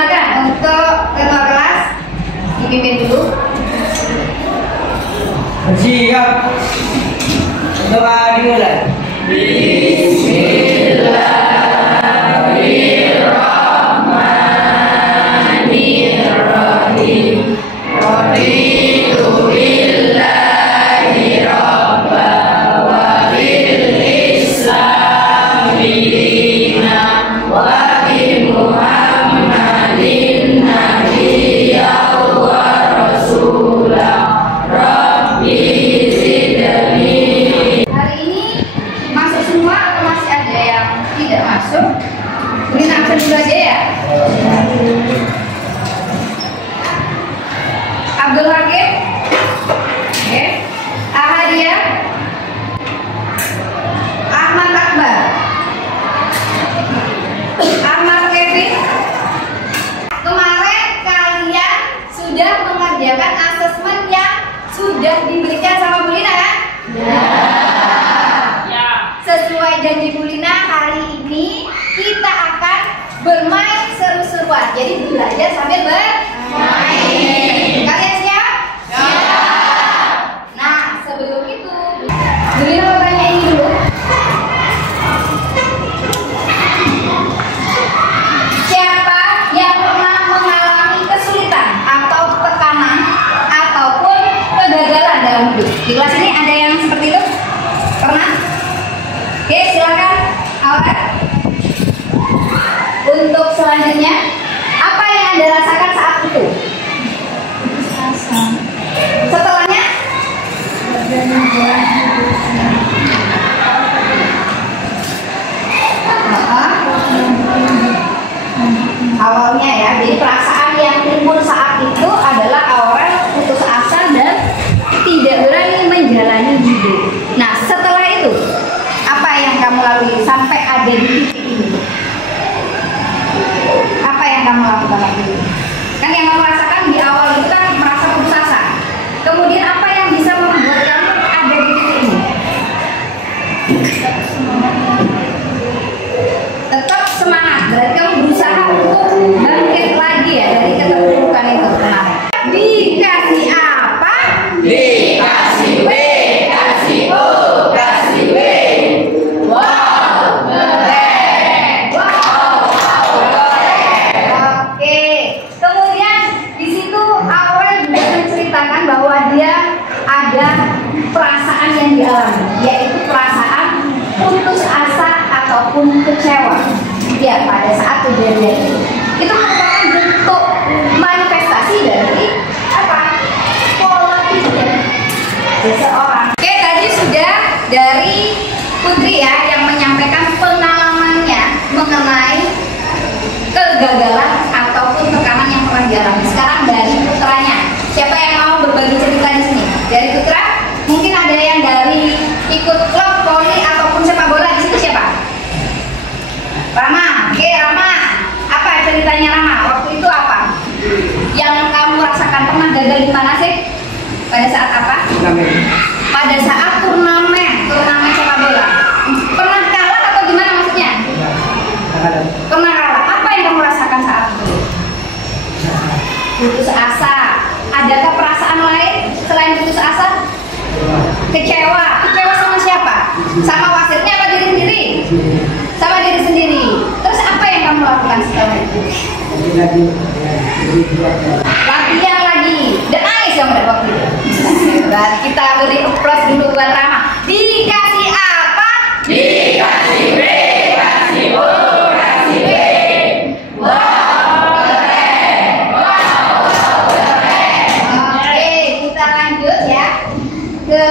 Silakan untuk ketua kelas dipimpin dulu. Siap. Doa dimulai. Bismillahirrahmanirrahim. Raditu billahi rabba wa bil islami dina wa bi Muhammadin nabiyya wa rasulah. Rabbi zidni. Hari ini masuk semua atau masih ada yang tidak masuk? Beri absen dulu aja ya. Abdul Hakim, oke. Ahadia, Ahmad Akbar, Ahmad Kevin. Kemarin kalian sudah mengerjakan asesmen yang sudah diberikan sama Bu Lina kan? Ya. Sesuai janji Bu Lina, hari ini kita akan bermain seru-seruan. Jadi belajar sambil bermain. Kalian siap? Siap. Nah, sebelum itu Bu Lina mau tanya ini dulu. Siapa yang pernah mengalami kesulitan atau tekanan ataupun kegagalan dalam hidup? Di kelas ini ada yang seperti itu? Pernah? Oke, silakan awal. Untuk selanjutnya, apa yang Anda rasakan saat itu? Setelahnya? Awalnya ya, jadi perasaan yang timbul saat itu adalah awal putus asa dan tidak berani menjalani hidup. Nah, setelah itu apa yang kamu lalui sampai ada di titik ini? Apa yang kamu lakukan lagi? Kan yang kamu rasakan di awal itu kan merasa putus asa. Kemudian apa yang bisa membuat kamu ada di titik ini? Tetap semangat. Berarti kamu berusaha untuk bangkit lagi ya dari keterpurukan itu kemarin. Dikasih apa? Dikasih W, kasih O, kasih W. Wow, keren. Wow, keren. Oke. Kemudian di situ Aurel juga menceritakan bahwa dia ada perasaan yang dialami, yaitu perasaan putus asa ataupun kecewa. Ya, pada saat kejadian itu merupakan bentuk manifestasi dari apa? Pola pikir seseorang. Oke, tadi sudah dari Putri ya yang menyampaikan pengalamannya mengenai kegagalan ataupun tekanan yang pernah dialami. Sekarang dari putranya, siapa yang mau berbagi cerita di sini? Dari Putra, mungkin ada yang dari ikut klub voli ataupun sepak bola di situ siapa? Rama, oke Rama, apa ceritanya Rama? Waktu itu apa? Yang kamu rasakan pernah gagal di mana sih? Pada saat apa? Pada saat turnamen sepak bola. Pernah kalah atau gimana maksudnya? Pernah kalah. Apa yang kamu rasakan saat itu? Putus asa. Adakah perasaan lain selain putus asa? Kecewa. Kecewa sama siapa? Sama wasitnya apa diri sendiri? Sama diri sendiri. Terus apa yang kamu lakukan setelah itu? Latihan lagi. Dan nangis kamu pada waktu itu. Hebat. Kita beri applause dulu buat Rama. Dikasih apa? Dikasih W, kasih O, kasih W. Wow, keren. Wow, keren. Oke, kita lanjut ya ke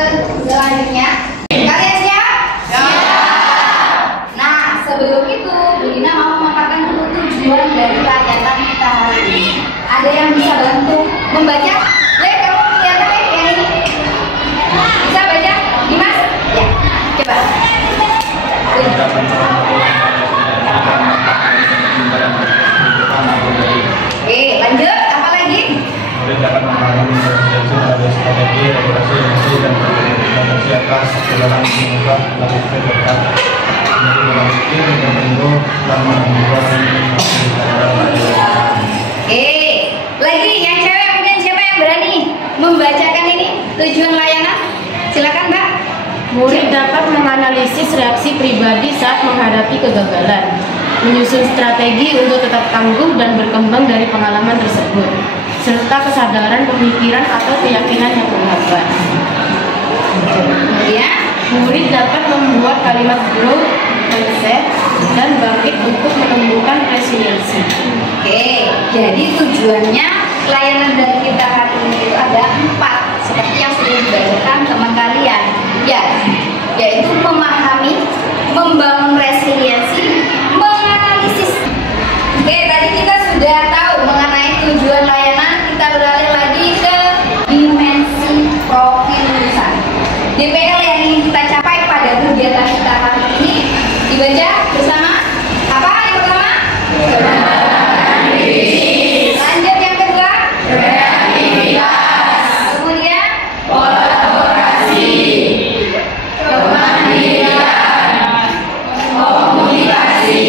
selanjutnya. Kalian siap? Siap. Nah, sebelum itu, Bu Lina mau memaparkan dulu tujuan dari pelajaran kita hari ini. Ada yang bisa bantu membaca? Le, kamu lihat yang ini? Bisa baca? Dimas? Ya, coba. Oke, lanjut. Apa lagi? dapat membangun strategi regulasi emisi dan produksi atas kendaraan mengubah lakukan dekat menjadi dalam pikir dan tentu dan mengumpulkan informasi kendaraan tujuan layanan? Silakan Mbak. Murid dapat menganalisis reaksi pribadi saat menghadapi kegagalan, menyusun strategi untuk tetap tangguh dan berkembang dari pengalaman tersebut, serta kesadaran pemikiran atau keyakinan yang menghambat. Kemudian, murid dapat membuat kalimat growth mindset dan bangkit untuk menumbuhkan resiliensi. oke, jadi tujuannya layanan dari kita hari ini itu ada 4 seperti yang sudah dibacakan teman kalian, ya, yaitu memahami, membangun resiliensi, menganalisis. Oke, tadi kita sudah tahu mengenai tujuan layanan. Kita beralih lagi ke dimensi profil lulusan. DPL yang ingin kita capai pada kegiatan kita hari ini dibaca bersama apa yang pertama? Lanjut yang kedua, Kreativitas, kemudian kolaborasi, kemandirian, komunikasi.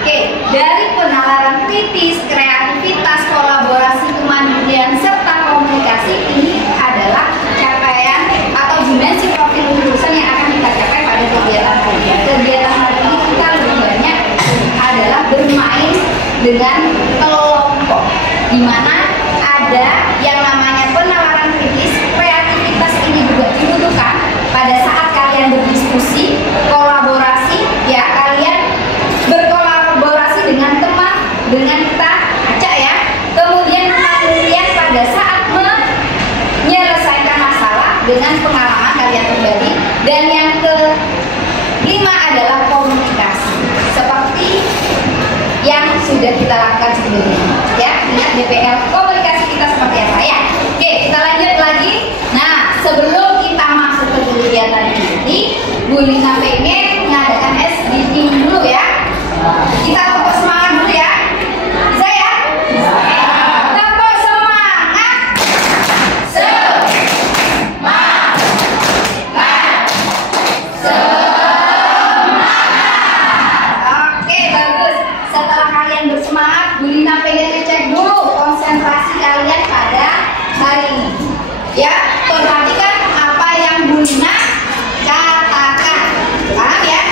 oke, dari penalaran kritis, kreativitas, kolaborasi, kemandirian, serta komunikasi ini adalah capaian atau dimensi profil lulusan yang akan kita capai pada kegiatan hari ini. Kegiatan hari ini kita lebih banyak adalah bermain dengan kelompok, di mana ada yang namanya penalaran kritis, kreativitas ini juga dibutuhkan pada saat kalian berdiskusi, kolaborasi, ya kalian berkolaborasi dengan teman, dengan kita aja ya. Kemudian kemandirian pada saat menyelesaikan masalah dengan pengalaman kalian pribadi, dan yang kelima adalah komunikasi seperti yang sudah kita lakukan sebelumnya, ya. Ingat DPL komunikasi kita seperti apa ya. Oke, kita lanjut lagi. Nah, sebelum kita masuk ke kegiatan ini, Bu Lina pengen mengadakan SDG dulu ya. Kita tepuk semangat dulu ya. Bisa ya? Tepuk semangat. Oke, bagus. Setelah kalian bersemangat, Bu Lina pengen ngecek dulu konsentrasi kalian pada hari ini. Ya, perhatikan apa yang Bu Lina katakan. Paham ya?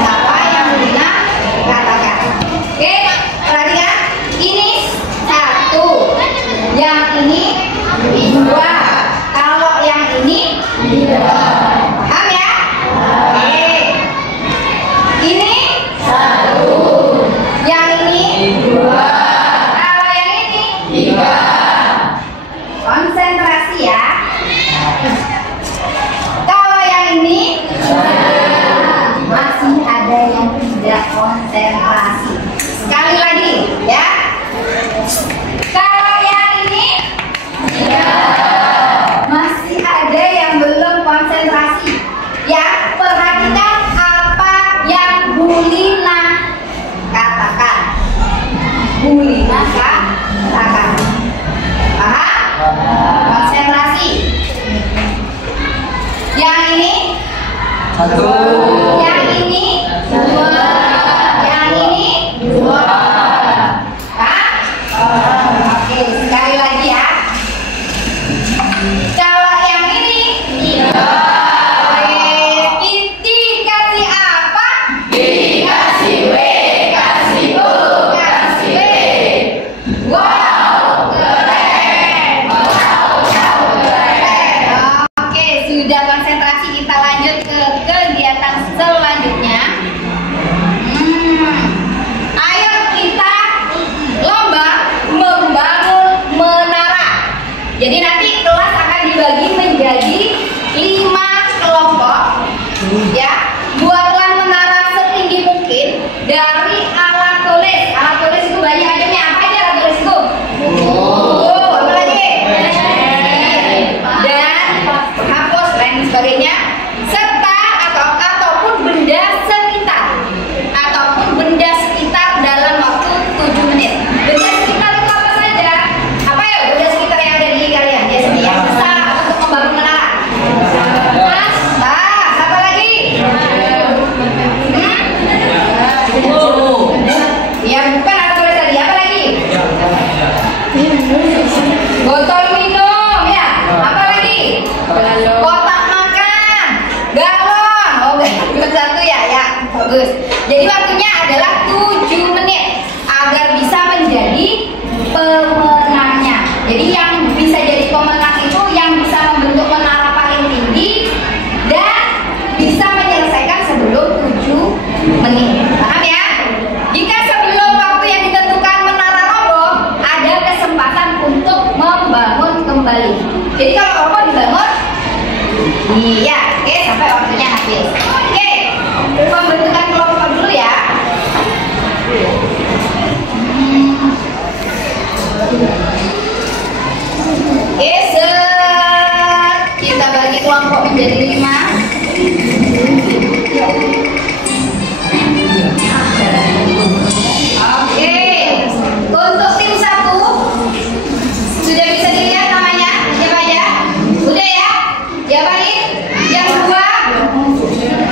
Apa yang Bu Lina katakan. Oke, perhatikan. Ini 1, yang ini 2. Kalau yang ini 3. Paham ya? Oke. Ini 1. Yang ini 2. Kalau yang ini 3. Konsentrasi ya. Kalau yang ini masih ada yang tidak konsentrasi. Sekali lagi ya. Kalau yang ini masih ada yang belum konsentrasi. Ya, perhatikan apa yang Bu Lina katakan. Bu Lina katakan. Paham? Konsentrasi. Yang ini 1, yang ini 2, yang ini 2. Hah? Oke, sekali lagi ya. Kalau yang ini 3. Dikasih apa? dikasih W, kasih O, kasih W. Wow, keren. Oke, sudah konsentrasi, kita lanjut ke kegiatan Iya, oke, sampai waktunya habis. Oke, pembentukan kelompok dulu ya. Oke, kita bagi kelompok menjadi 5. Oke, untuk tim 1 sudah bisa dilihat namanya siapa aja? Udah ya? Siapa nih? Yang 2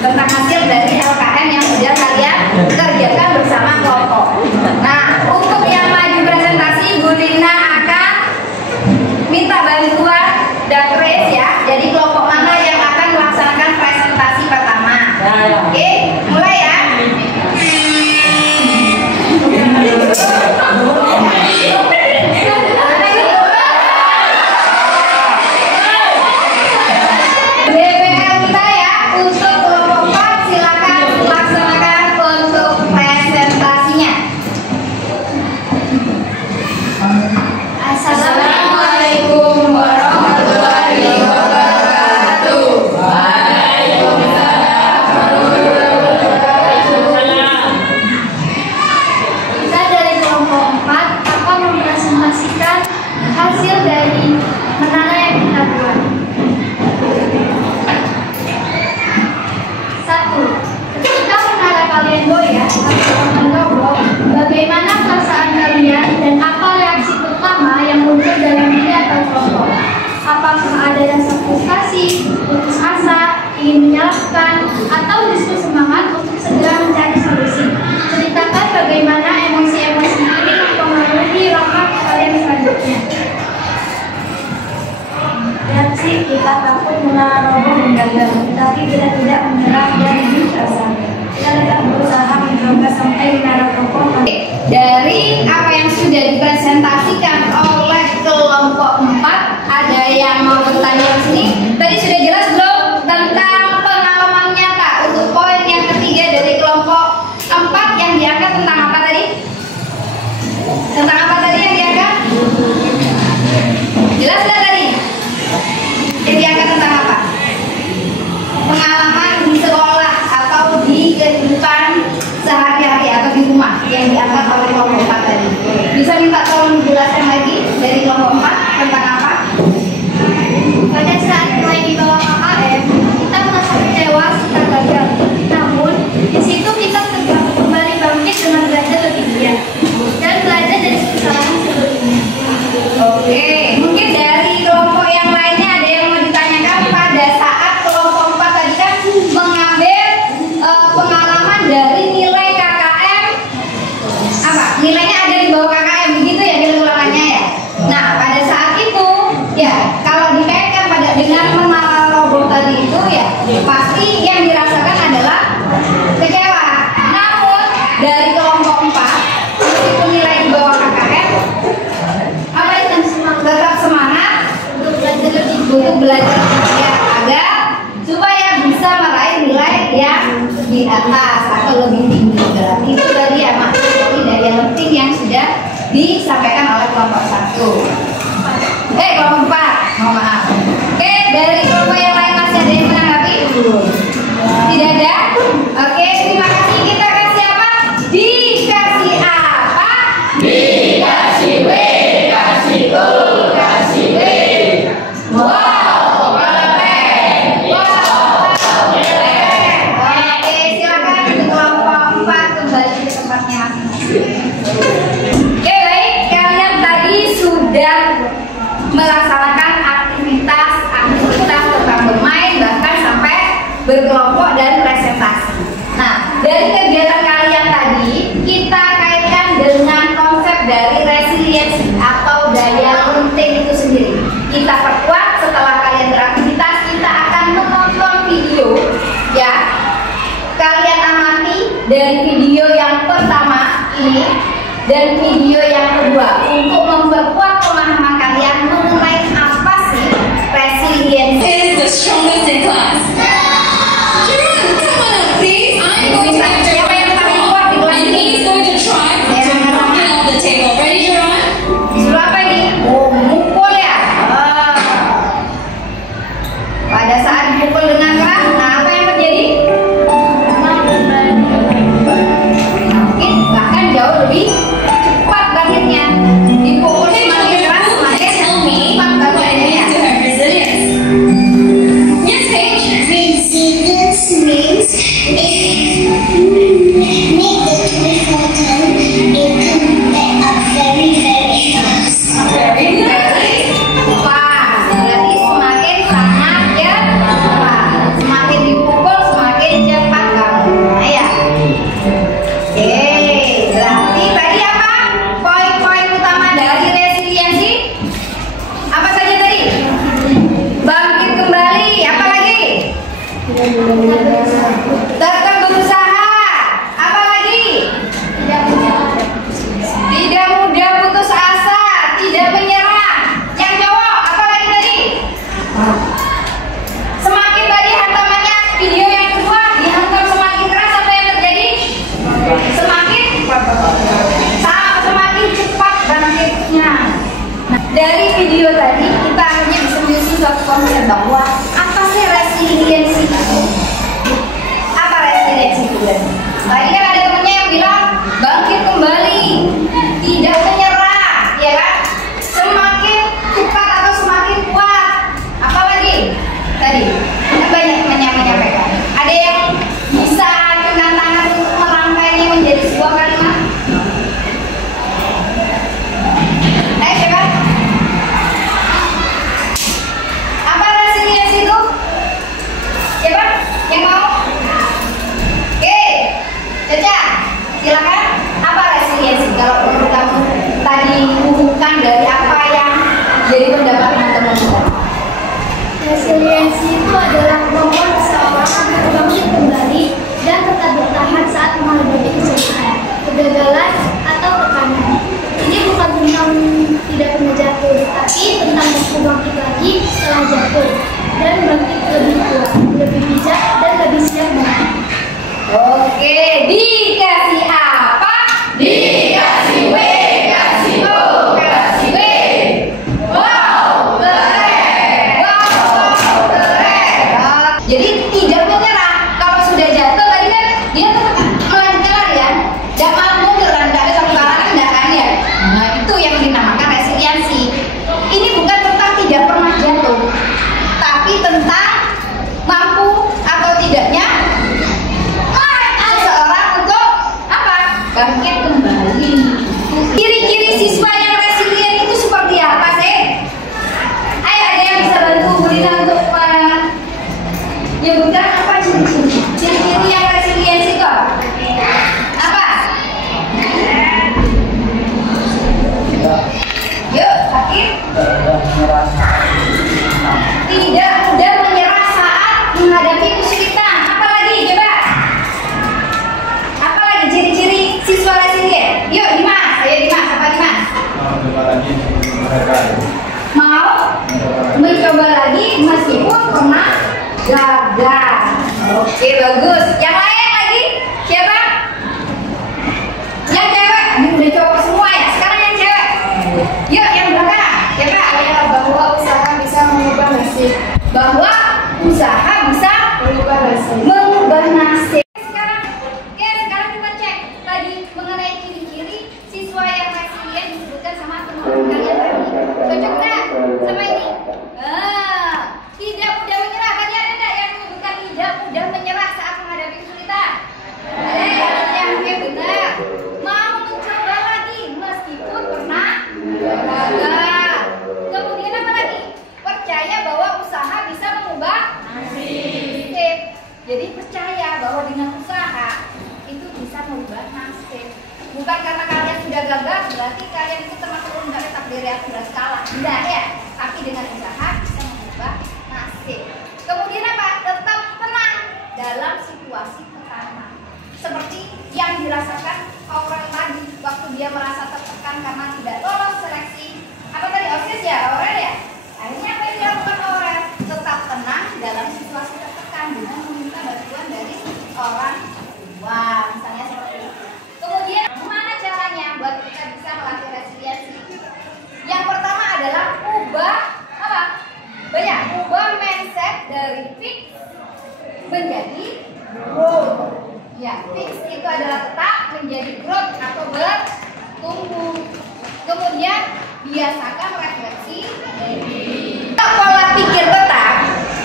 tentang hasil dari LKM yang sudah kalian kerjakan bersama kelompok. Nah, untuk yang maju presentasi, Bu Lina akan minta bantuan Dakres ya. Jadi kelompok mana yang akan melaksanakan presentasi pertama? Oke, mulai ya. Hasil dari menara yang kita buat. 1. Ketika menara kalian goyah atau mendobrak, bagaimana perasaan kalian dan apa reaksi pertama yang muncul dalam diri atau kelompok? Apakah ada rasa frustasi, putus asa, ingin menyalahkan, atau justru semangat untuk segera mencari solusi? Ceritakan bagaimana emosi-emosi ini mempengaruhi langkah kalian selanjutnya. Reaksi kita takut menara roboh dan gagal, tapi kita tidak menyerah dan berusaha. Kita tetap berusaha mencoba sampai menara roboh. Dari apa yang sudah dipresentasikan oleh kelompok 4, ada yang mau bertanya di sini? Tadi sudah jelas belum tentang pengalaman nyata untuk poin yang ketiga dari kelompok 4 yang diangkat tentang apa tadi? Tentang apa tadi yang diangkat? Jelas nggak tadi? Yang diangkat tentang apa? Pengalaman di sekolah atau di kehidupan sehari-hari atau di rumah yang diangkat oleh kelompok 4 tadi. Bisa minta tolong dijelaskan lagi dari kelompok 4 tentang apa? Pada saat mulai di bawah KKM, kita merasa kecewa serta gagal. Namun, di situ kita kembali bangkit dengan belajar lebih giat dan belajar dari kesalahan sebelumnya. Oke, mungkin dari kelompok yang lainnya ada yang mau ditanyakan pada saat kelompok 4 tadi kan mengambil pengalaman dari nilai KKM apa? Nilainya ada di bawah KKM begitu ya ulangannya ya. Nah, pada saat itu ya kalau dikaitkan pada dengan menara roboh tadi itu ya pasti yang dirasakan adalah kecewa. Namun dari kelompok 4 meskipun nilai di bawah KKM apa itu tetap semangat untuk belajar ya, agar supaya bisa meraih nilai yang di atas atau lebih tinggi. Berarti itu tadi ya Mak, dari yang penting yang sudah disampaikan oleh kelompok 1. Kelompok 4, mohon maaf. Oke, dari kelompok yang lain masih ada yang menanggapi? Tidak ada? Oke, terima kasih. Kita kasih apa? Dikasih apa? Dikasih W, kasih U, kasih W. Wow, keren. Wow, keren. Oke, silakan kelompok 4 kembali ke tempatnya masing-masing. Oke, baik. Kalian tadi sudah melaksanakan aktivitas tentang bermain bahkan sampai berkelompok dan presentasi. Nah, dari kegiatan kalian tadi kita kaitkan dengan konsep dari resiliensi atau daya lenting itu sendiri. Kita perkuat setelah kalian beraktivitas, kita akan menonton video ya. Kalian amati dari video yang pertama ini dan video yang kedua untuk memperkuat pemahaman kalian mengenai apa sih resiliensi. Is the strongest in class. Jerome, come on up, please. I'm going to have Siapa yang paling kuat di kelas and ini? he's going to try to knock it off the table. Ready, Jerome? Disuruh apa ini? Oh, mukul ya. Pada saat dipukul dengan keras, nah apa yang terjadi? Mungkin bahkan jauh lebih cepat bangkitnya. Dipukul semakin Tetap berusaha. Apa lagi? Tidak mudah putus asa, tidak menyerah. Yang cowok, apa lagi tadi? Semakin tadi hantamannya video yang kedua dihantam semakin keras, apa yang terjadi? Semakin cepat bangkitnya. Nah, dari video tadi kita akhirnya bisa menyusun suatu konsep bahwa apa sih resiliensi itu? Apa resiliensi itu? Tadi kan ada temennya yang bilang bangkit kembali, tidak menyerah, ya kan? Semakin cepat atau semakin kuat. Apa lagi? Tadi kan banyak teman yang menyampaikan. Ada yang bisa dengan tangan untuk merangkainya menjadi sebuah kalimat. Ayo coba. Apa resiliensi itu? Coba, yang mau? Oke, Caca, silakan. Apa resiliensi? Kalau menurut kamu tadi bukan dari apa yang jadi pendapat teman-teman. Resiliensi itu adalah kemampuan seseorang untuk bangkit kembali dan tetap bertahan saat menghadapi kesulitan, kegagalan, atau tekanan. Ini bukan tentang tidak pernah jatuh, tapi tentang mampu bangkit lagi setelah jatuh dan bangkit lebih kuat, lebih bijak, dan lebih siap bangkit. Oke, dikasih apa? Dikasih W, kasih O, kasih W. Wow, keren. Wow, keren. Jadi tidak menyerah. Kalau sudah jatuh tadi kan dia tetap melancar ya. Gak mampu ngerendah satu kalangan enggak kan ya. Nah itu yang dinamakan resiliensi. Ini bukan tentang tidak pernah jatuh, tapi tentang mampu atau tidaknya seseorang untuk apa? Bangkit kembali. Ciri-ciri siswa yang resilient itu seperti apa sih? Ayo ada yang bisa bantu Bu Dina untuk menyebutkan apa ciri-ciri yang resilient itu? Apa? Yuk, Hakim. Tidak mudah menyerah saat menghadapi kesulitan. Apa lagi? Coba. Apa lagi ciri-ciri siswa resilient? Yuk, Dimas. Ayo Dimas. Apa Dimas? Coba lagi mereka. Mau mencoba lagi meskipun pernah gagal. Oke, bagus. Yang lain lagi? Siapa? Yang cewek? Ini udah cowok semua ya. Sekarang yang cewek. Yuk, yang belakang. Siapa? Bahwa usaha bisa mengubah nasib. Bahwa usaha bisa Mengubah nasib. mengubah nasib. Sekarang kita cek tadi mengenai ciri-ciri siswa yang resilient disebutkan sama teman-teman kalian tadi. Cocok nggak sama ini? Tidak mudah menyerah. Tadi ada nggak yang menyebutkan tidak mudah menyerah saat menghadapi kesulitan? Ada yang benar. Mau mencoba lagi meskipun pernah gagal. Kemudian apa lagi? Percaya bahwa usaha bisa mengubah nasib. Jadi percaya bahwa dengan usaha itu bisa mengubah nasib. Bukan karena kalian sudah gagal berarti kalian itu termasuk mencari takdir yang sudah kalah. Tidak ya. Tapi dengan usaha bisa mengubah nasib. Kemudian apa? Tetap tenang dalam situasi tekanan. Seperti yang dirasakan Aurel tadi waktu dia merasa tertekan karena tidak lolos seleksi. Apa tadi OSIS ya? Aurel ya? Akhirnya apa yang dilakukan Aurel? Tetap tenang dalam situasi tertekan dengan meminta bantuan dari orang tua. Misalnya seperti itu. Kemudian gimana caranya buat kita bisa melatih resiliensi? Yang pertama adalah ubah apa? Ubah mindset dari fix menjadi growth. Ya, fix itu adalah tetap menjadi growth atau bertumbuh. Kemudian biasakan refleksi. Pola pikir tetap,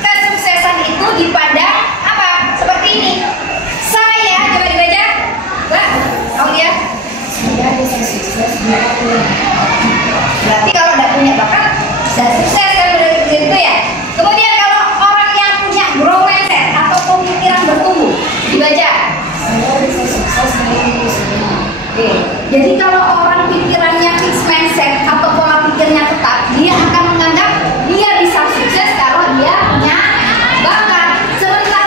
kesuksesan itu dipandang apa? Seperti ini. Saya coba dibaca. Mbak, kamu lihat. Saya bisa sukses. Berarti kalau tidak punya bakat, tidak sukses kan begitu ya. Kemudian kalau orang yang punya grow mindset atau pemikiran bertumbuh, dibaca. Saya bisa sukses dengan diri sendiri. Jadi kalau orang pikirannya fixed mindset atau pola pikirnya tetap, dia akan menganggap dia bisa sukses kalau dia punya bakat. Sementara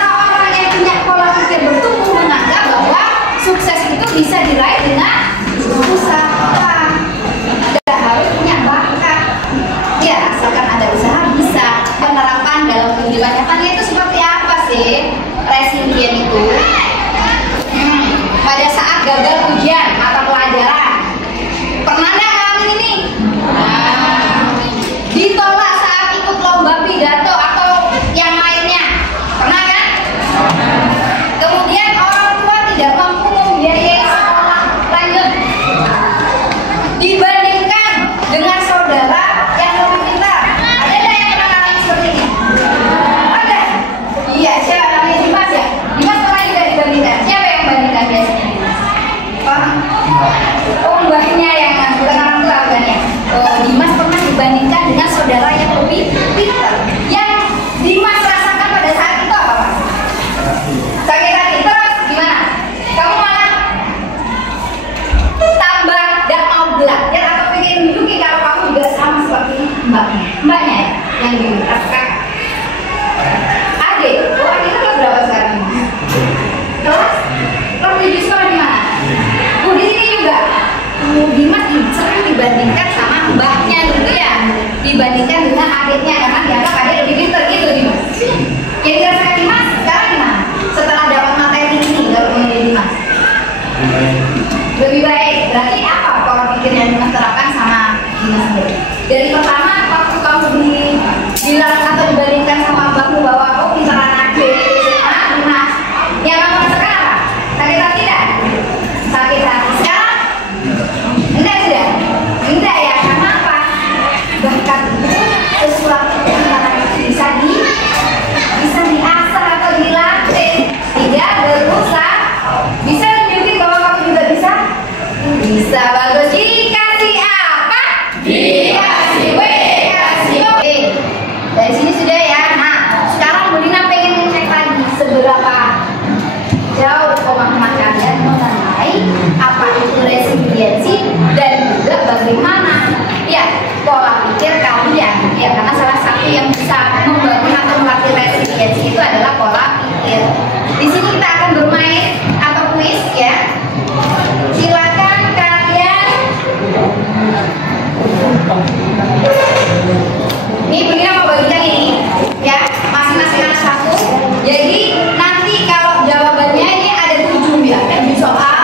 Bisa bagus. Dikasih apa? Dikasih W, kasih O. Oke, dari sini sudah ya. Nah, sekarang Bu Dina pengen ngecek lagi seberapa jauh pemahaman kalian mengenai apa itu resiliensi dan juga bagaimana ya pola pikir kalian ya, karena salah satu yang bisa membangun atau melatih resiliensi itu adalah pola pikir. Di sini kita akan bermain atau kuis ya. Silakan kalian. Ini Bu Dina mau bagikan ini ya, masing-masing anak satu. Jadi nanti kalau jawabannya ini ada 7 ya, 7 soal.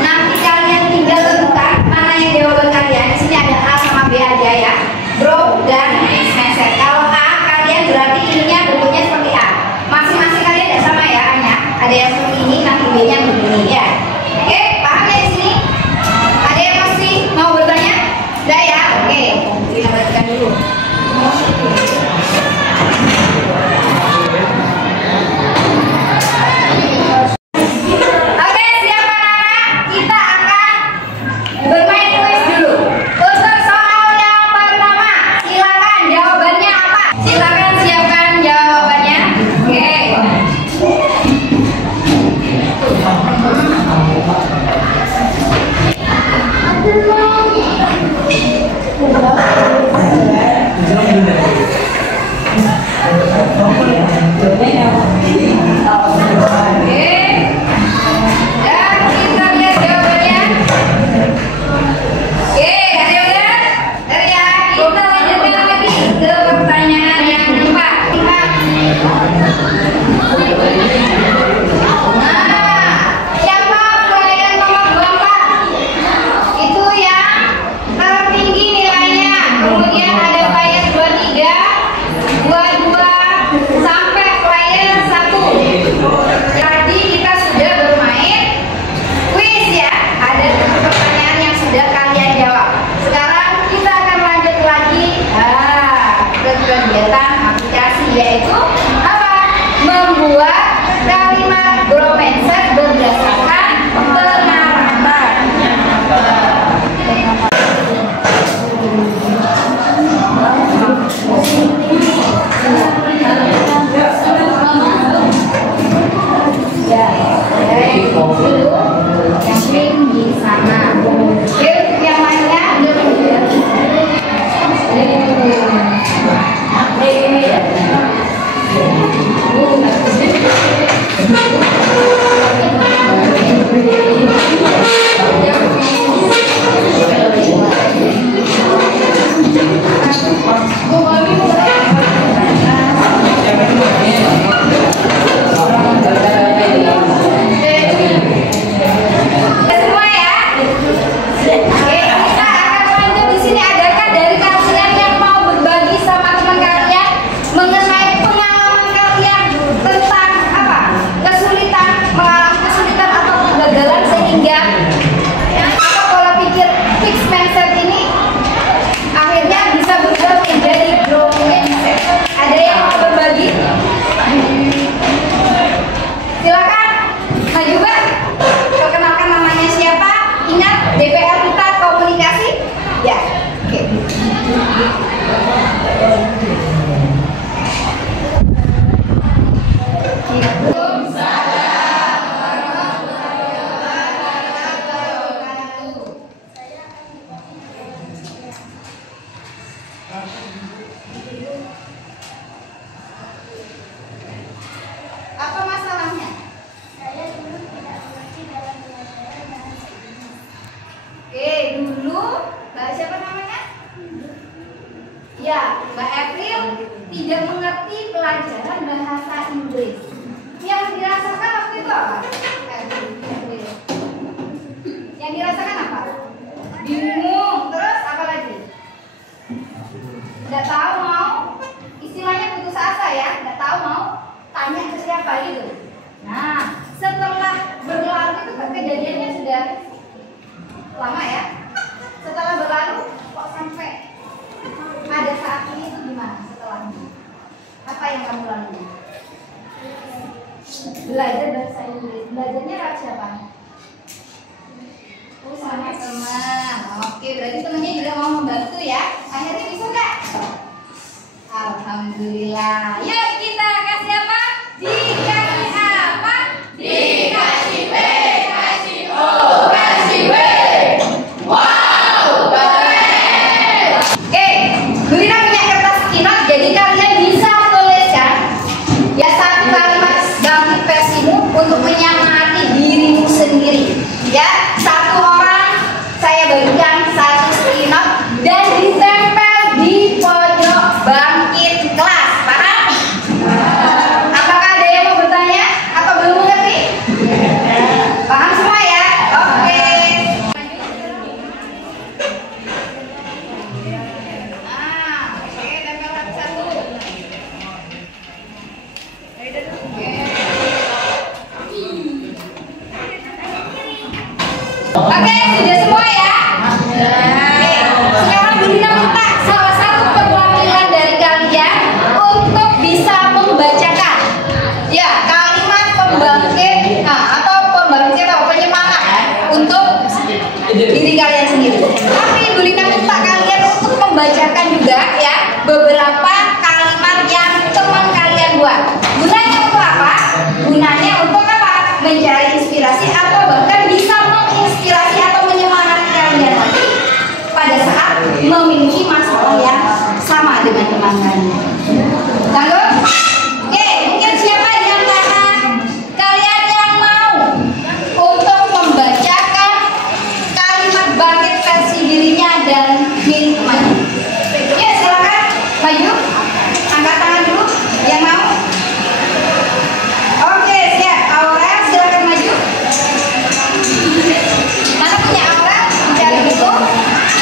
Nanti kalian tinggal tentukan mana yang jawaban kalian. Di sini ada A sama B aja ya, bro dan mindset. Kalau A kalian berarti ininya bentuknya seperti A. Masing-masing kalian tidak sama ya A-nya. Ada yang seperti ini, nanti B-nya begini ya. Oke, paham ya di sini? Ada yang masih mau bertanya? Sudah ya? Oke, kita bacakan dulu. Oke, siap anak-anak? Kita akan bermain kuis dulu. Untuk soal yang pertama, silakan jawabannya apa? Silakan siapkan jawabannya. Oke. Dan kita lihat jawabannya. Oke, ada yang benar? Benar ya. Kita lanjutkan lagi ke pertanyaan yang keempat. Nah, siapa player nomor 24? Itu yang tertinggi nilainya. Kemudian ada player 23, 22 sampai player 1. Tadi kita sudah bermain kuis ya. Ada 7 pertanyaan yang sudah kalian jawab. Sekarang kita akan lanjut lagi ke kegiatan aplikasi, yaitu apa? Membuat kalimat bromance berdasarkan pengamatan. Ya, dulu yang di sana. Oke, yang lainnya semua ya. Oke, kita akan lanjut. Di sini adakah dari kalian yang mau berbagi sama teman kalian mengenai pengalaman kalian tentang apa? Kesulitan, mengalami kesulitan atau kegagalan sehingga apa pola pikir fixed mindset ini akhirnya bisa berubah menjadi growth mindset. Ada yang mau berbagi? Silakan maju Mbak. Perkenalkan namanya siapa? Ingat DPR kita komunikasi? Ya. Oke. Apa masalahnya? Oke, dulu Mbak siapa namanya? Ya, Mbak April tidak mengerti pelajaran bahasa Inggris. Yang dirasakan waktu itu apa? Yang dirasakan apa? Bingung. Terus apa lagi? Nggak tahu mau, istilahnya putus asa ya. Nggak tahu mau tanya ke siapa gitu. Nah, setelah berlalu itu kejadiannya sudah lama ya. Setelah berlalu kok sampai ada saat ini itu gimana setelahnya? Apa yang kamu lalui? Belajar bahasa Inggris. Belajarnya lewat siapa? Sama-sama. Oke, berarti temennya juga mau membantu ya. Akhirnya bisa nggak? Alhamdulillah. Yuk kita kasih apa? Dikasih apa? Dikasih B, kasih O, kasih W. Wow, keren. Oke, Gurina punya kertas kinot, jadi kalian bisa tuliskan ya satu kalimat bangkit versimu untuk menyemangati dirimu sendiri. Ya, satu orang saya berikan satu skinot dan ditempel di pojok bangkit kelas. Paham? Apakah ada yang mau bertanya atau belum mengerti? Paham semua ya? Oke. Oke, tempel satu. Oke, sudah semua ya? Oke, sekarang Gurina minta salah satu perwakilan dari kalian untuk bisa membacakan ya kalimat pembangkit atau pembangkit atau penyemangat untuk diri kalian sendiri. Tapi Gurina minta kalian untuk membacakan juga ya beberapa kalimat yang teman kalian buat. Gunanya untuk apa? Gunanya untuk apa? Mencari inspirasi atau bahkan bisa menginspirasi atau menyemangati kalian nanti pada saat memiliki masalah yang sama dengan teman kalian. Sanggup? Oke, mungkin siapa di antara kalian yang mau untuk membacakan kalimat bangkit versi dirinya dan milik temannya? Ya, silakan maju, angkat tangan dulu yang mau. Oke, siap. Aurel, silakan maju. Mana punya Aurel? Cari buku,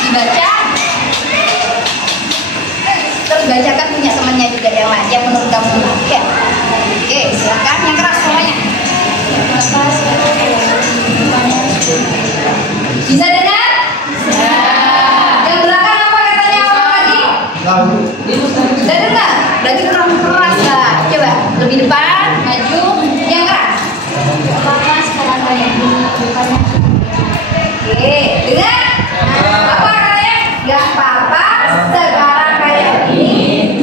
dibaca. Terus bacakan punya temannya juga yang lain yang menurut kamu ya. Oke, silakan yang keras semuanya. Bisa dengar? Yang belakang apa katanya Aurel tadi? Udah dengar? Berarti kurang keras lah. Coba lebih depan, maju, yang keras. Oke, dengar? Apa katanya? Gak apa-apa, sekarang kayak gini.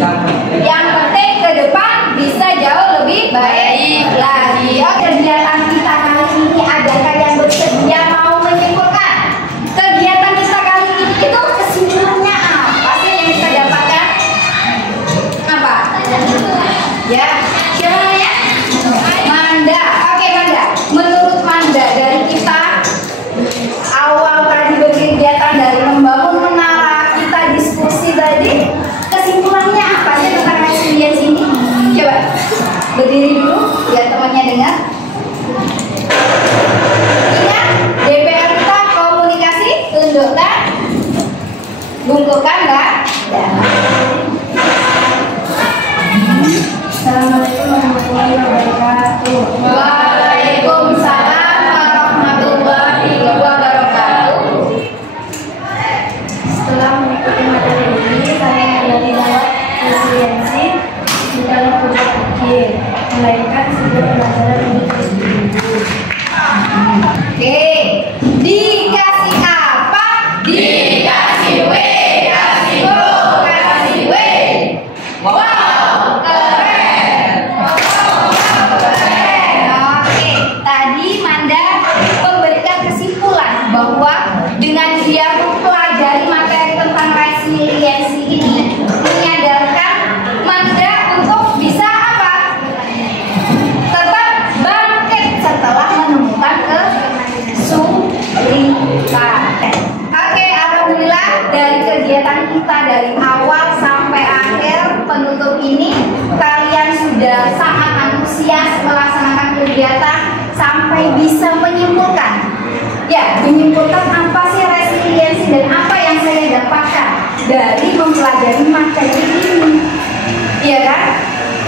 Yang penting ke depan bisa jauh lebih baik lagi. Oke, kegiatan kita kali ini adakah yang bersedia mau menyimpulkan? Kegiatan kita kali ini itu kesimpulannya apa sih yang kita dapatkan? Apa? Ya, siapa namanya? Manda. Oke, Manda. Menurut Manda dari kita awal tadi berkegiatan dari membangun menara, kita diskusi tadi, kesimpulannya apa sih tentang resilience ini? Coba berdiri dulu biar temannya dengar. Ingat, DPR kita komunikasi, tunjukkan, bungkukan enggak? Ya. Assalamualaikum warahmatullahi wabarakatuh. Waalaikumsalam warahmatullahi wabarakatuh. Setelah mengikuti materi ini, saya menjadi lewat resiliensi bukanlah kerja pikir, melainkan sebuah pelajaran untuk bersembunyi. Oke, dikasih apa? Dikasih W, kasih O, kasih W. Wow, keren. Keren. Oke, tadi Manda memberikan kesimpulan bahwa dengan dia mempelajari materi tentang resiliensi ini menyadarkan Manda untuk bisa apa? Tetap bangkit setelah menemukan kesulitan. Oke, alhamdulillah dari kegiatan kita dari awal sampai akhir penutup ini kalian sudah sangat antusias melaksanakan kegiatan sampai bisa menyimpulkan. Ya, menyimpulkan apa sih resiliensi dan apa yang saya dapatkan dari mempelajari materi ini. Iya kan?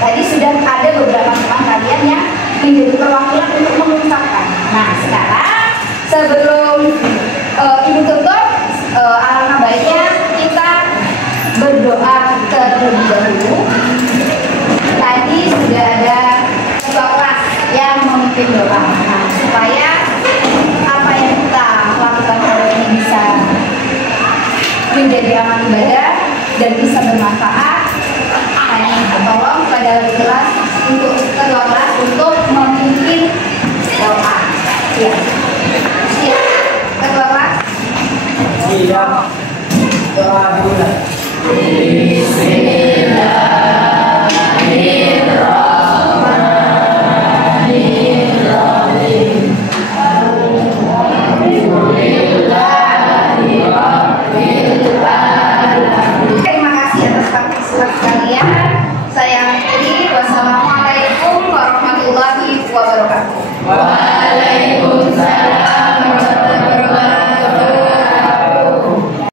Tadi sudah ada beberapa teman kalian yang menjadi perwakilan untuk mengungkapkan. Nah, sekarang sebelum Ibu tutup, alangkah baiknya kita berdoa terlebih dahulu. Tadi sudah ada ketua kelas yang memimpin doa, supaya apa yang kita lakukan menjadi amal ibadah dan bisa bermanfaat. Saya minta tolong kepada wali kelas untuk ketua kelas untuk memimpin doa. Ya, siap ketua kelas. Iya. Doa dulu.